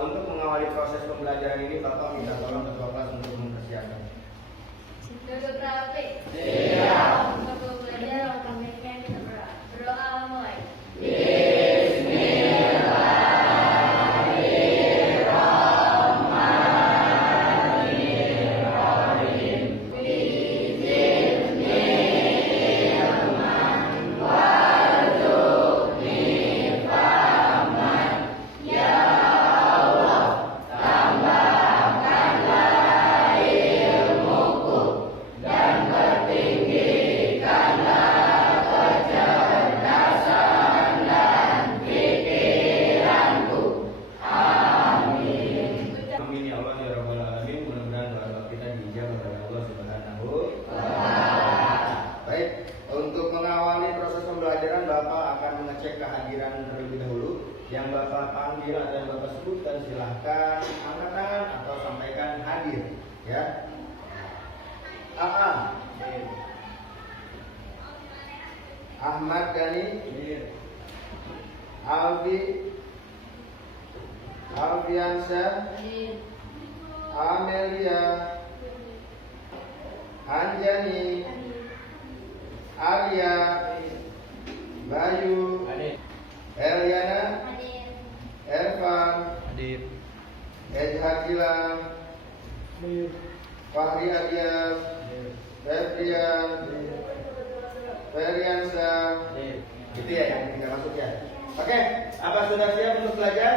Untuk mengawali proses pembelajaran ini, Bapak minta tolong ketua kelas untuk mempersiapkan. Duduk rapi. Siap. Untuk belajar mengamalkan kita berdoa mulai. Amin ya Allah ya Rabbal Alamin. Mudah-mudahan doa kita diijabah oleh Allah Subhanahu. Baik, untuk mengawali proses pembelajaran, Bapak akan mengecek kehadiran terlebih dahulu. Yang Bapak panggil atau yang Bapak sebutkan, silahkan angkat tangan atau sampaikan hadir. Ya. AA. Ahmad Gani. Alfi. Alfiansyah. Amelia. Anjani. Arya. Bayu. Eliana. Ervan. Ejhar Gilang. Fahri Adias. Febrian. Feriansyah. Gitu ya yang tidak masuk ya. Oke, apa sudah siap untuk belajar?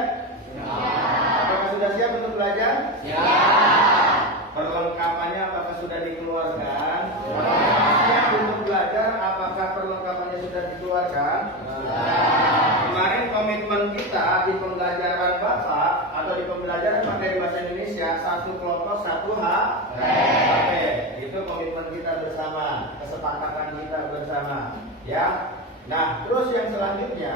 Apakah sudah siap untuk belajar? Perlengkapannya apakah sudah dikeluarkan? Siap untuk belajar, apakah perlengkapannya sudah dikeluarkan? Kemarin komitmen kita di pembelajaran Bapak atau di pembelajaran materi bahasa Indonesia, satu kelompok satu HP. Itu komitmen kita bersama, kesepakatan kita bersama, ya. Nah, terus yang selanjutnya,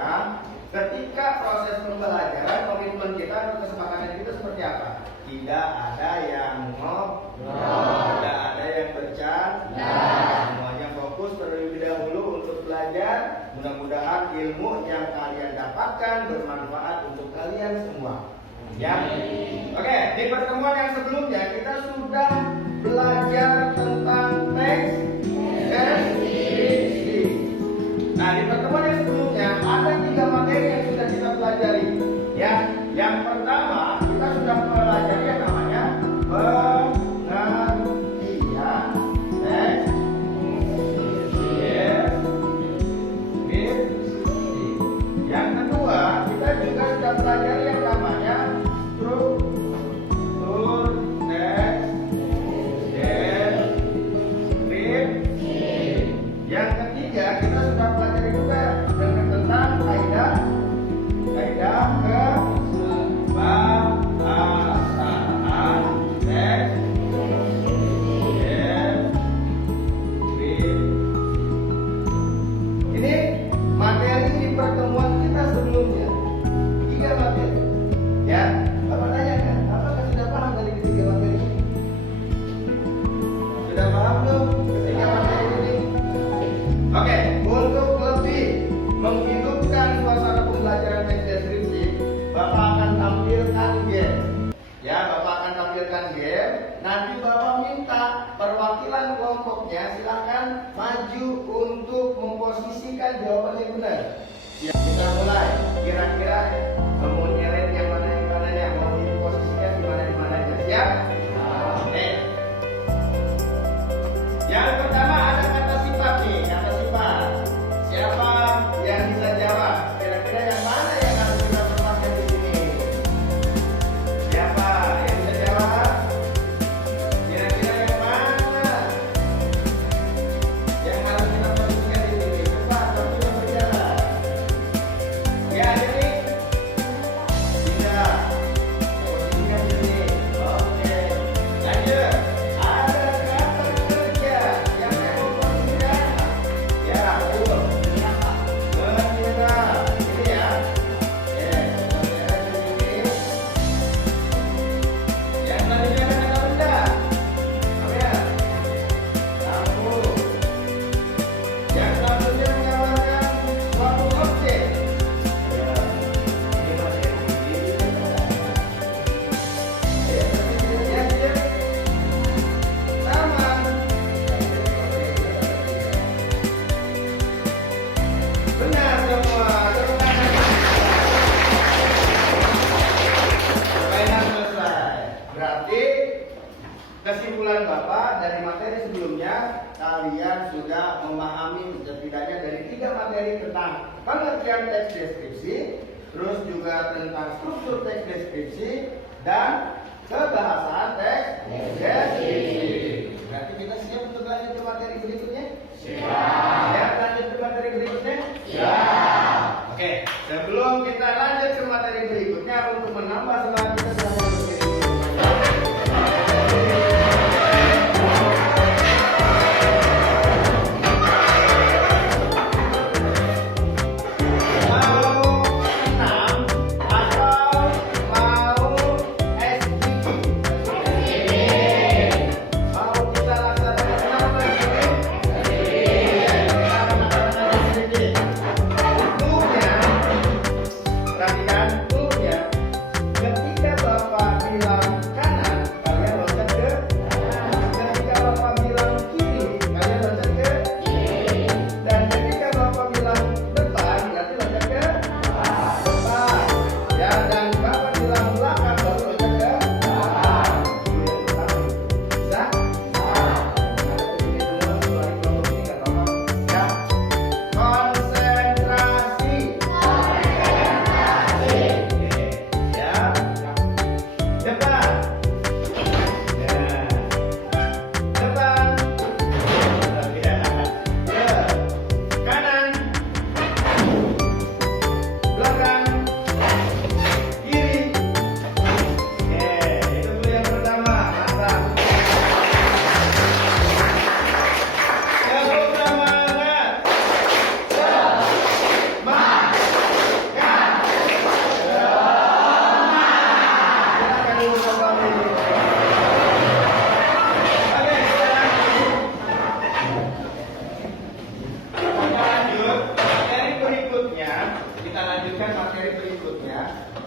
ketika proses pembelajaran, komitmen kita atau kesepakatan kita seperti apa? Tidak ada yang ngobrol, tidak ada yang bercanda. Semuanya fokus terlebih dahulu untuk belajar. Mudah-mudahan ilmu yang kalian dapatkan bermanfaat untuk kalian semua. Ya. Oke, di pertemuan yang sebelumnya kita sudah belajar tentang teks deskripsi. Nah, di pertemuan yang sebelumnya ada 3 materi yang sudah kita pelajari. Ya, yang pertama kita sudah pelajari yang namanya pengertian teks deskripsi. Yang kedua kita juga sudah pelajari yang namanya struktur teks deskripsi. Yang ketiga kita sudah pelajari juga tentang kaidah kebahasaan teks deskripsi. Ini materi di pertemuan kita sebelumnya, 3 materi. Ya, Bapak tanyakan, apakah sudah paham dari 3 materi ini? Sudah paham belum 3 materi ini? Oke, untuk lebih menghidupkan suasana pembelajaran teks deskripsi, Bapak akan tampilkan game. Ya, Bapak akan tampilkan game. Nanti Bapak minta perwakilan kelompoknya silakan maju untuk memposisikan jawaban yang benar. Ya, kita mulai. Kira-kira mau nyeret yang mananya, mau diposisikan di mana-mananya. Siap? Oke. Yang pertama ada kata sifat nih, kata sifat. Siapa yang bisa jawab? Kira-kira yang mana yang harus kita perhatikan di sini? Siapa yang bisa jawab? Kira-kira yang mana yang harus kita posisikan di sini? Cepat, waktunya berjalan. Ya, jadi kesimpulan Bapak dari materi sebelumnya, kalian sudah memahami setidaknya dari 3 materi tentang pengertian teks deskripsi, terus juga tentang struktur teks deskripsi dan kebahasaan teks deskripsi. Berarti kita siap untuk lanjut ke materi berikutnya? Siap. Siap lanjut ke materi berikutnya? Siap. Oke, sebelum kita lanjut ke materi berikutnya, untuk menambah semangat kita selama begini.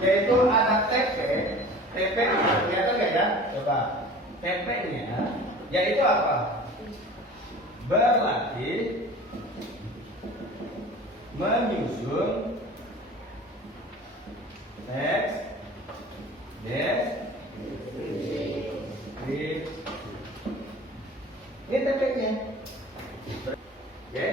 Yaitu ada TP. TP kelihatan nggak ya? Coba. TP-nya yaitu apa? Berlatih menyusun teks deskripsi. Ini TP-nya. Oke,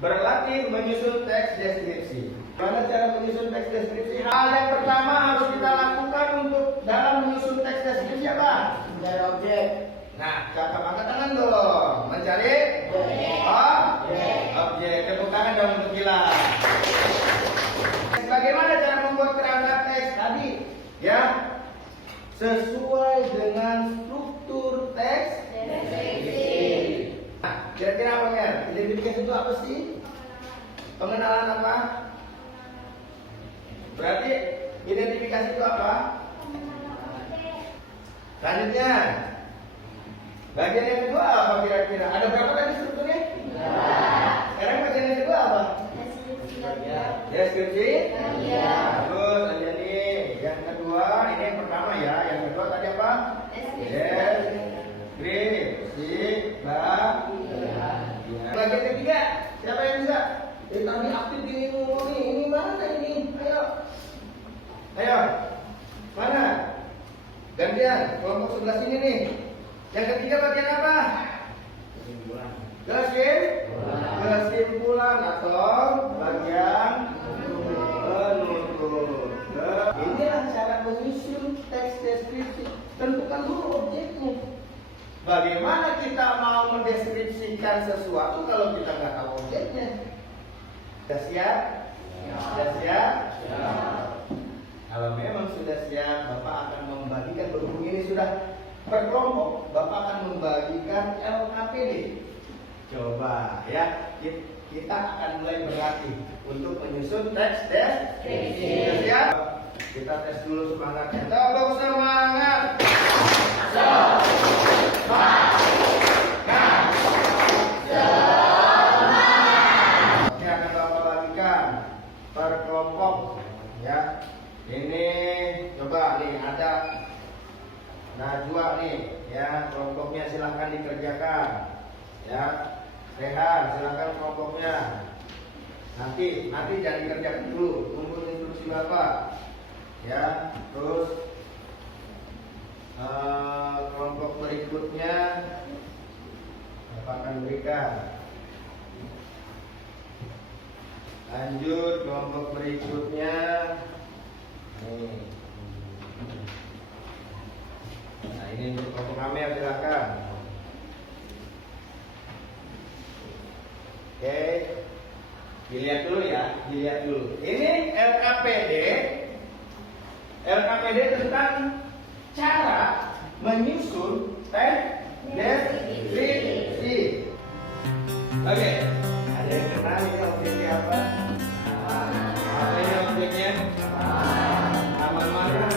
berlatih menyusun teks deskripsi. Bagaimana cara menyusun teks deskripsi? Hal yang pertama harus kita lakukan untuk dalam menyusun teks deskripsi apa? Mencari objek. Nah, cakap angkat tangan dong. Mencari objek. Tepuk tangan dong untuk Gila. Bagaimana cara membuat kerangka teks tadi? Ya, sesuai dengan struktur teks deskripsi. Nah, kira-kira apa ya? Identifikasi itu apa sih? Pengenalan apa? Berarti identifikasi itu apa? Selanjutnya, bagian yang kedua apa kira-kira? Ada berapa tadi strukturnya? Sekarang bagian yang kedua apa? Deskripsi. Terus ada nih yang kedua, ini yang pertama ya. Yang kedua tadi apa? Deskripsi. Bagian ketiga, siapa yang bisa? Tadi aktif di ini mana ini? Ayo, mana? Gantian, kelompok sebelah sini nih. Yang ketiga bagian apa? Kesimpulan atau bagian penutup. Inilah cara menyusun teks deskripsi. Tentukan dulu objeknya. Bagaimana kita mau mendeskripsikan sesuatu kalau kita nggak tahu objeknya? Sudah siap? Sudah siap? Kalau memang sudah siap, Bapak akan membagikan, berhubung ini sudah berkelompok, Bapak akan membagikan LKPD. Coba ya, kita akan mulai berlatih untuk menyusun teks deskripsi. Sudah siap? Kita tes dulu semangatnya. Tepuk semangat. Oke, akan Bapak bagikan per kelompok ya. Ini coba nih ada Najwa nih ya, kelompoknya silahkan dikerjakan ya. Rehan silahkan kelompoknya. Nanti jangan dikerjakan dulu, tunggu instruksi Bapak ya. Terus kelompok berikutnya silakan. Lanjut kelompok berikutnya. Nih. Nah, ini untuk kelompok Amel, silakan. Oke. Dilihat dulu ya, dilihat dulu. Ini LKPD tentang cara menyusun teks deskripsi. Oke, ada yang kenal ini objeknya apa? Apa ini objeknya? Taman mana?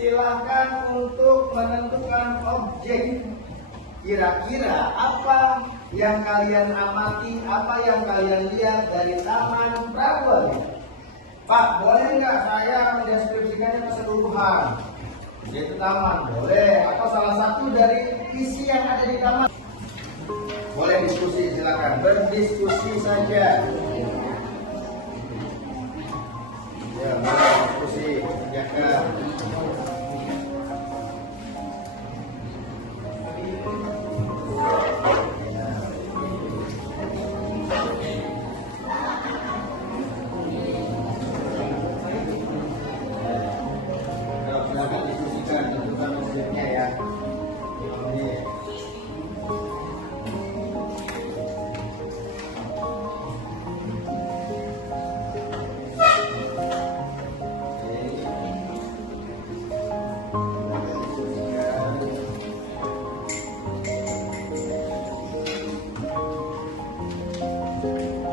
Silahkan untuk menentukan objek. Kira-kira apa yang kalian amati, apa yang kalian lihat dari Taman Prabu? Pak, boleh nggak saya mendeskripsikannya keseluruhan? Yaitu taman, boleh. Atau salah satu dari isi yang ada di taman? Boleh diskusi, silakan berdiskusi saja. Ya, boleh diskusi, kerjakan. Silakan diskusikan, tentukan objeknya ya. Ini.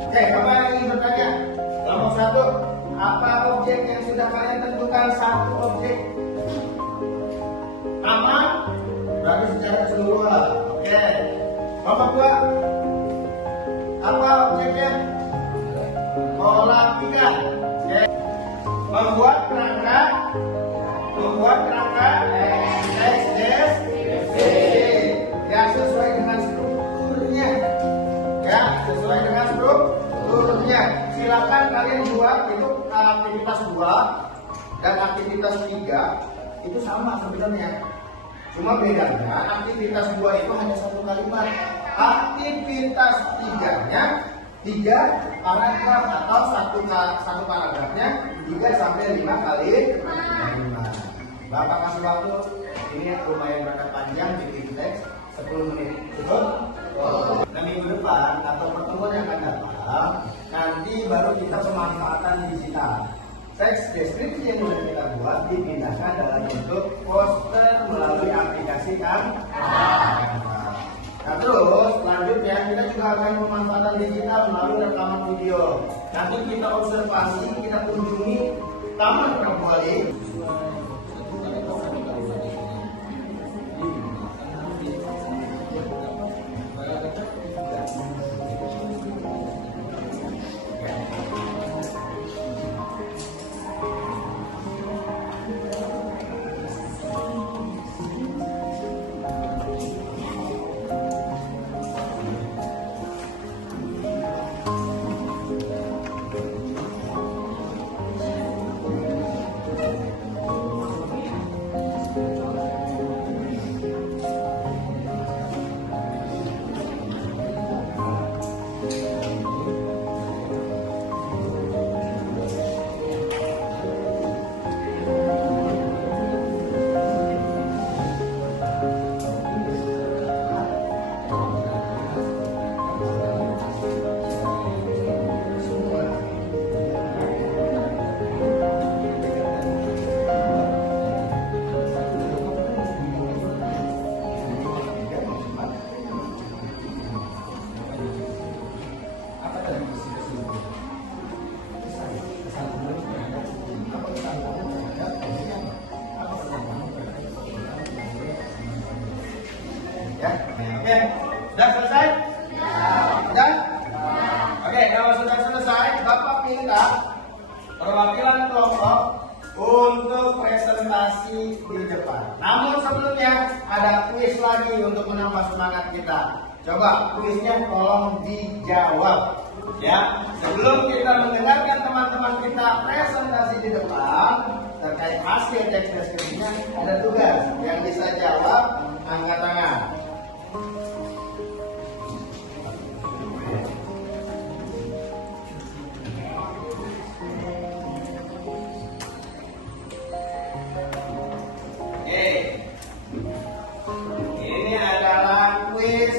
Oke, Bapak yang ingin bertanya, kelompok 1, apa objek yang sudah kalian tentukan? Satu objek taman, berarti secara keseluruhan. Oke, kelompok 2, apa objeknya? Kolam ikan. Oke, membuat kerangka teks deskripsi yang sesuai dengan strukturnya. Ya, sesuai dengan strukturnya. Silakan kalian buat itu aktivitas 2 dan aktivitas 3 itu sama sebenarnya. Cuma bedanya aktivitas 2 itu hanya satu kalimat. Aktivitas 3-nya 3 paragraf atau satu paragrafnya 3 sampai 5 kali 5. Bapak kasih waktu ini lumayan berangkat panjang bikin teks 10 menit. Betul? Nah, minggu depan atau pertemuan yang akan datang, nanti baru kita pemanfaatan digital. Teks deskripsi yang sudah kita buat dipindahkan dalam bentuk poster melalui aplikasi Canva. Nah, terus selanjutnya kita juga akan pemanfaatan digital melalui rekaman video. Nanti kita observasi, kita kunjungi Taman Prabu. Ya, oke, sudah selesai? Ya. Sudah? Oke. Oke, kalau sudah selesai, Bapak minta perwakilan kelompok untuk presentasi di depan. Namun sebelumnya ada kuis lagi untuk menambah semangat kita. Coba kuisnya tolong dijawab. Ya, sebelum kita mendengarkan teman-teman kita presentasi di depan terkait hasil teks deskripsinya, ada tugas yang bisa jawab, angkat tangan. Oke, ini adalah kuis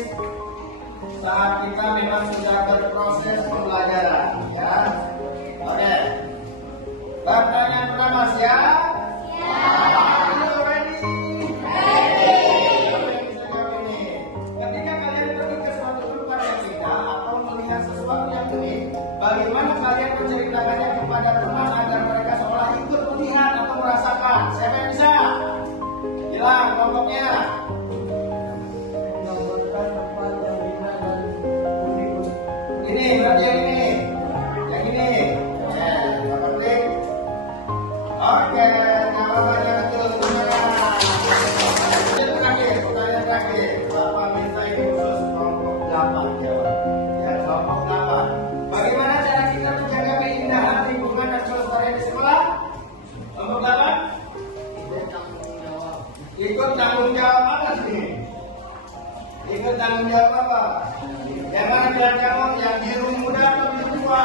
saat kita memang sudah berproses pembelajaran, ya. Oke. Pertanyaan pertama siap? Siap. Ready? Siapa yang bisa jawab ini? Ketika kalian pergi ke suatu tempat yang indah atau melihat sesuatu yang unik, bagaimana kalian menceritakannya kepada teman agar mereka seolah ikut melihat atau merasakan? Siapa yang bisa? Bilang kelompoknya. Ini berarti yang ini. Yang ini. Ya, Bapak klik. Oke, jawabannya betul semuanya. Yang terakhir, pertanyaan terakhir. Bapak minta ini khusus kelompok 8 jawab. Ya, kelompok 8. Bagaimana cara kita menjaga keindahan lingkungan dan kelestarian di sekolah? Kelompok 8? Ikut tanggung jawab apa sih? Ikut tanggung jawab apa? Yang mana bilang kamu? Yang biru muda atau biru tua?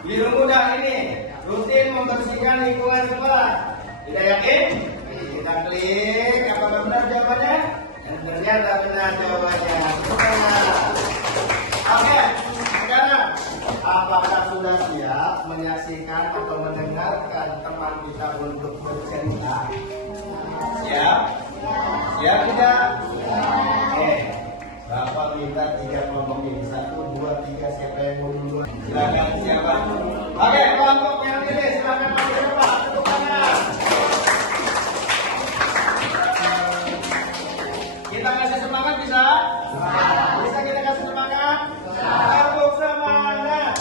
Biru muda ini rutin membersihkan lingkungan sekolah. Tidak yakin? Kita klik. Apakah benar jawabannya? Dan ternyata benar jawabannya. Oke, sekarang apakah sudah siap menyaksikan atau mendengarkan teman kita untuk bercerita? Siap? Siap tidak? Oke. Bapak minta 3 kelompok ini. 1, 2, 3. Siapa yang mau duluan? Silakan siapa? Oke, kelompok yang pilih silakan maju ke depan. Tepuk tangan. Kita kasih semangat bisa? Bisa kita kasih semangat? Tepuk semangat.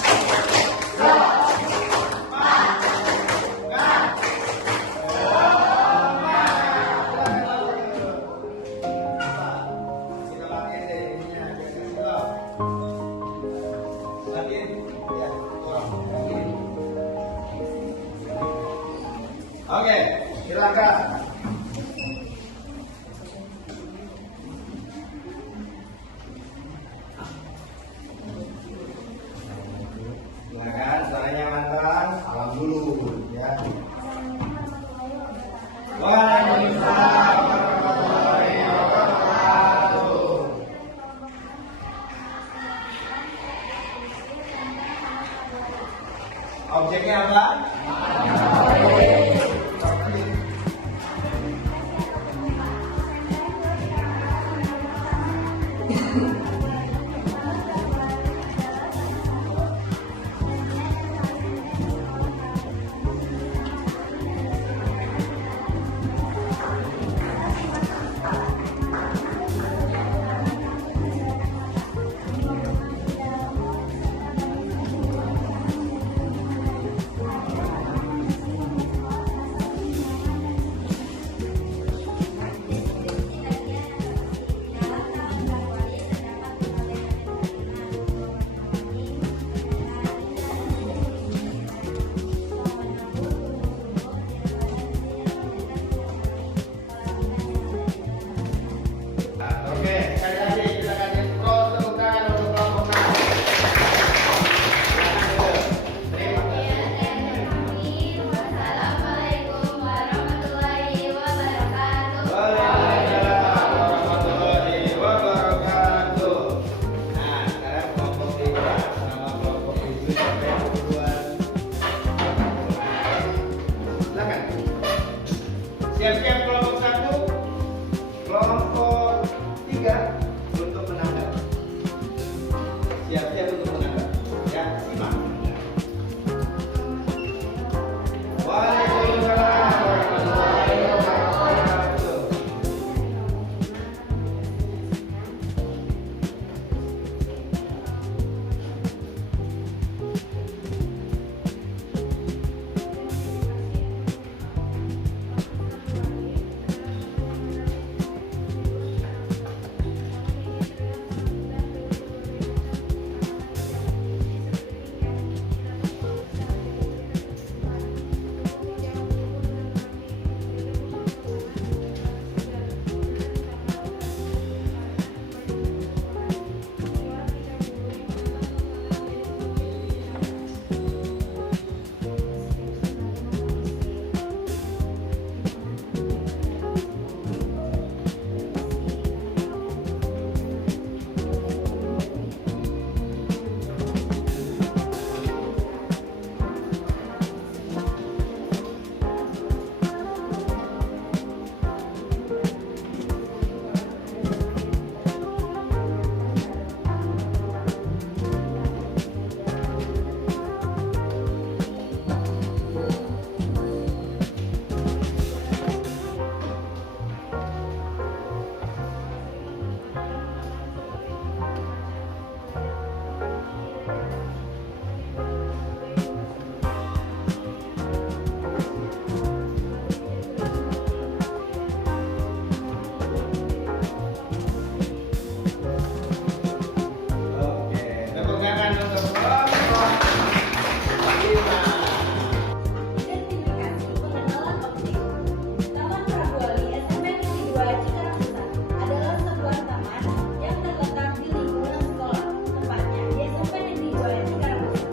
Negeri 2 Cikarang Pusat adalah sebuah taman yang terletak di lingkungan sekolah, tepatnya di SMP Negeri 2 Cikarang Pusat.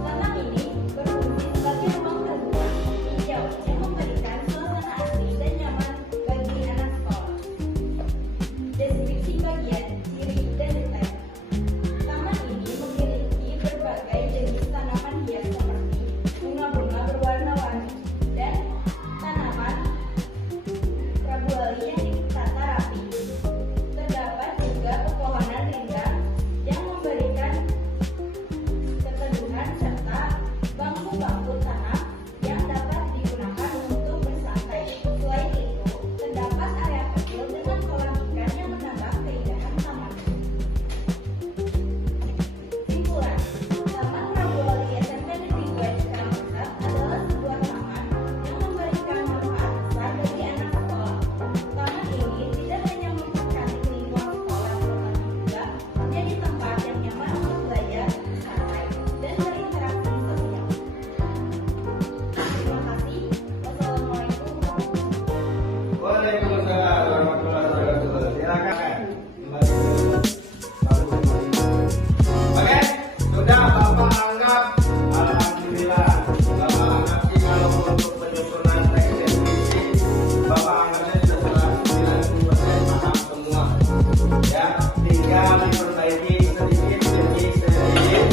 Taman ini berfungsi sebagai ruang terbuka hijau yang memberikan suasana asri dan nyaman bagi anak sekolah. Deskripsi bagian ciri dan detail. Taman ini memiliki berbagai jenis tanaman hias seperti bunga-bunga berwarna-warni dan tanaman rabuali yang ditata rapi. Terdapat juga pepohonan rindang yang memberikan keteduhan serta bangku-bangku tanam yang dapat digunakan untuk bersantai. Selain itu, terdapat area kecil dengan kolam ikan yang menambah keindahan taman. Simpulan, Taman Rabuali SMP Negeri 2 Cikarang Pusat adalah sebuah taman yang memberikan manfaat besar bagi anak sekolah. Taman ini tidak hanya mempercantik lingkungan sekolah, tetapi juga menjadi tempat yang nyaman untuk belajar, santai, dan berinteraksi sosial. Terima kasih. Wassalamualaikum warahmatullahi wabarakatuh. Waalaikumsalam warahmatullahi wabarakatuh. Silakan. Oke, sudah Bapak anggap, alhamdulillah. Bapak anggap sih kalau untuk penyusunan teks deskripsi, Bapak anggapnya sudah 90% paham semua. Ya, tinggal diperbaiki sedikit demi sedikit.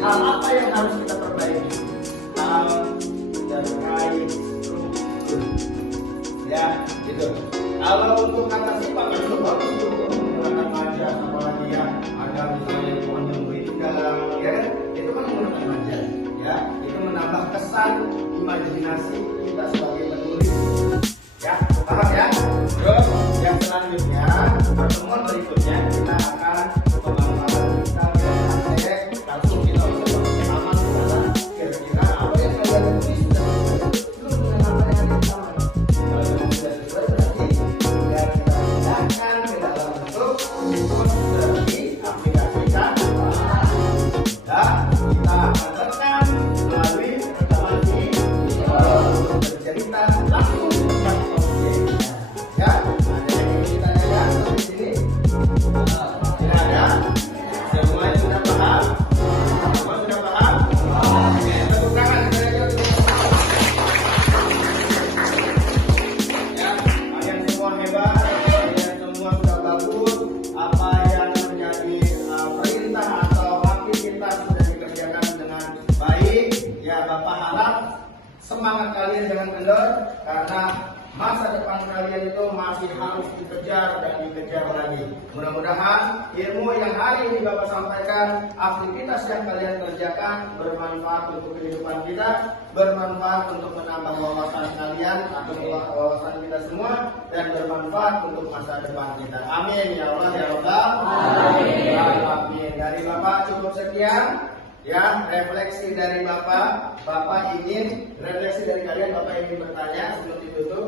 Hal apa yang harus kita perbaiki? Hal terkait struktur. Ya, gitu. Kalau untuk kata sifat itu bagus untuk menggunakan majaz, apalagi ya ada misalnya pohon yang rindang, ya kan? Itu kan menggunakan majaz, ya. Itu menambah kesan imajinasi kita sebagai penulis. Ya, paham ya? Terus yang selanjutnya, pertemuan berikutnya kita akan pemanfaatan kita praktek langsung kita coba pemahaman kita kira-kira apa yang kalian tulis sudah belum dengan apa yang ada di taman. Kalau memang sudah sesuai berarti tinggal kita pindahkan ke dalam bentuk rumus sudah diaplikasikan. Dan kita akan rekam melalui rekaman ini untuk bercerita langsung tentang objeknya. Ya, ada yang ingin ditanyakan di sini? Tidak ada? Semuanya sudah paham? Semua sudah paham? Oke, tepuk tangan saja untuk ya, kalian semua hebat, kalian semua sudah bagus. Apa yang menjadi perintah atau aktivitas sudah dikerjakan dengan baik. Ya, Bapak harap semangat kalian jangan kendor karena masa depan kalian itu masih harus dikejar dan dikejar lagi. Mudah-mudahan ilmu yang hari ini Bapak sampaikan, aktivitas yang kalian kerjakan bermanfaat untuk kehidupan kita, bermanfaat untuk menambah wawasan kalian atau wawasan kita semua, dan bermanfaat untuk masa depan kita. Amin ya Allah ya Rabbal Alamin. Dari Bapak cukup sekian. Ya, refleksi dari Bapak ingin refleksi dari kalian, Bapak ingin bertanya sebelum ditutup,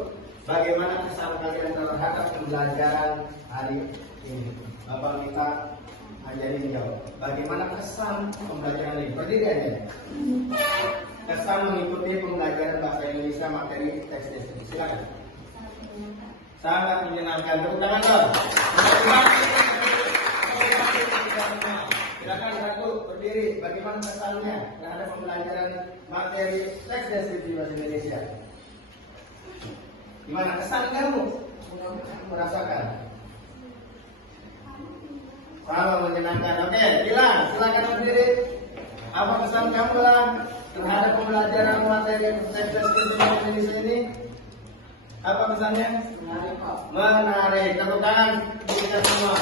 bagaimana kesan kalian terhadap pembelajaran hari ini? Bapak minta ajarin jawab. Bagaimana kesan pembelajaran ini? Berdiri aja. Kesan mengikuti pembelajaran bahasa Indonesia materi teks deskripsi. Silakan. Sangat menyenangkan. Tepuk tangan dong. Silakan satu berdiri. Bagaimana kesannya terhadap pembelajaran materi teks deskripsi bahasa Indonesia? Gimana kesan kamu merasakan? Sama menyenangkan. Oke, Gilang, silakan berdiri. Apa kesan kamu lah terhadap pembelajaran materi teks deskripsi bahasa Indonesia ini? Apa kesannya? Menarik. Tepuk tangan kita semua.